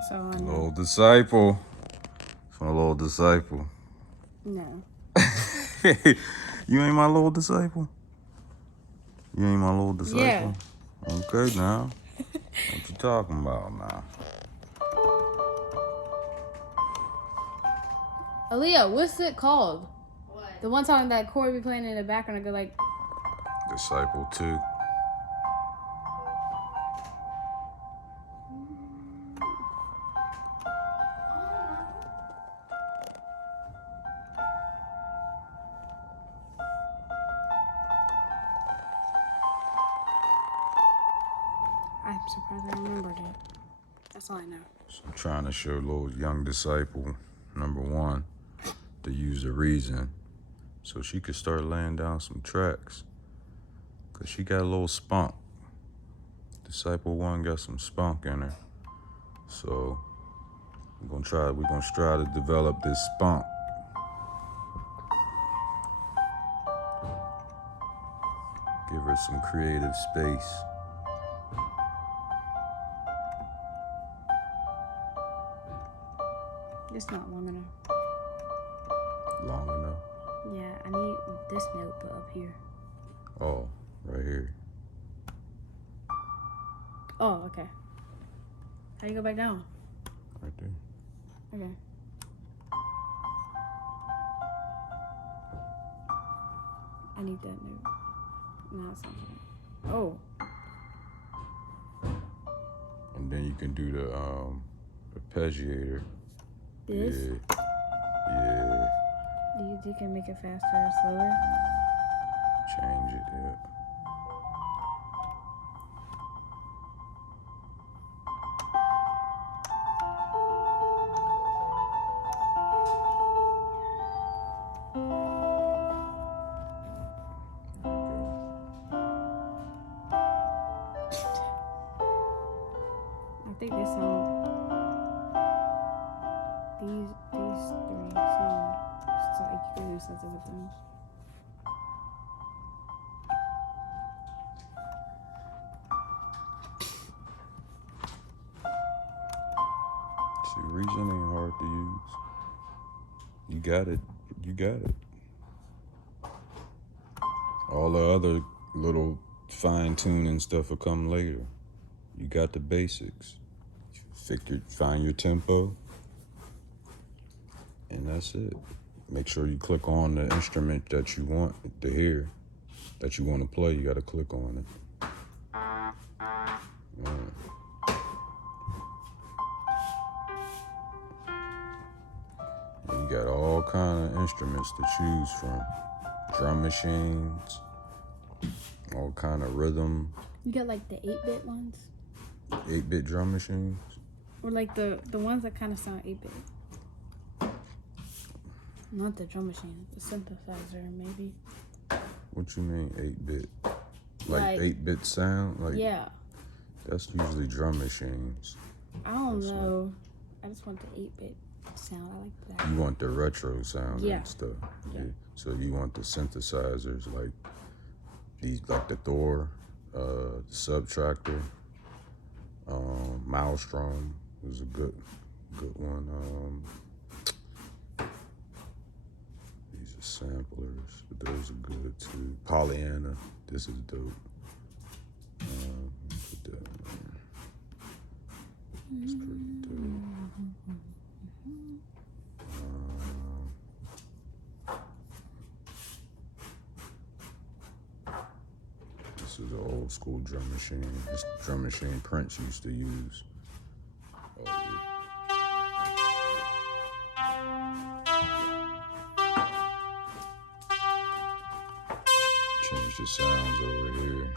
That's all I know. Little disciple. From a little disciple. No. You ain't my little disciple? You ain't my little disciple? Yeah. Okay, now. What you talking about now? Aaliyah, what's it called? What? The one song that Corey be playing in the background, I go like... Disciple 2. I'm surprised I remembered it. That's all I know. So I'm trying to show little young disciple, number 1, to use the reason so she could start laying down some tracks. Cause she got a little spunk. Disciple 1 got some spunk in her. So we're gonna try to develop this spunk. Give her some creative space. It's not long enough. Long enough? Yeah, I need this note, but up here. Oh, right here. Oh, okay. How do you go back down? Right there. Okay. I need that note. No, it's not. Oh. And then you can do the arpeggiator. This? Yeah. You can make it faster or slower? Change it, yeah. I think they sound... These 3 sound... It's like you can do something with them. See, reason ain't hard to use. You got it. You got it. All the other little fine-tuning stuff will come later. You got the basics. Find your tempo, and that's it. Make sure you click on the instrument that you want to hear, that you want to play. You got to click on it. Yeah. You got all kind of instruments to choose from. Drum machines, all kind of rhythm. You got like the 8-bit ones? 8-bit drum machines? Or like the ones that kind of sound 8-bit. Not the drum machine, the synthesizer maybe. What you mean 8-bit? Like 8-bit sound? Like, yeah. That's usually drum machines. I don't know. I just want the 8-bit sound. I like that. You want the retro sound Yeah. and stuff. Yeah. So you want the synthesizers like these, like the Thor, Subtractor, Maelstrom was a good one. These are samplers, but those are good too. Pollyanna, this is dope. Put that in there. It's pretty dope. This is an old school drum machine. This drum machine Prince used to use. Oh, yeah. Change the sounds over here.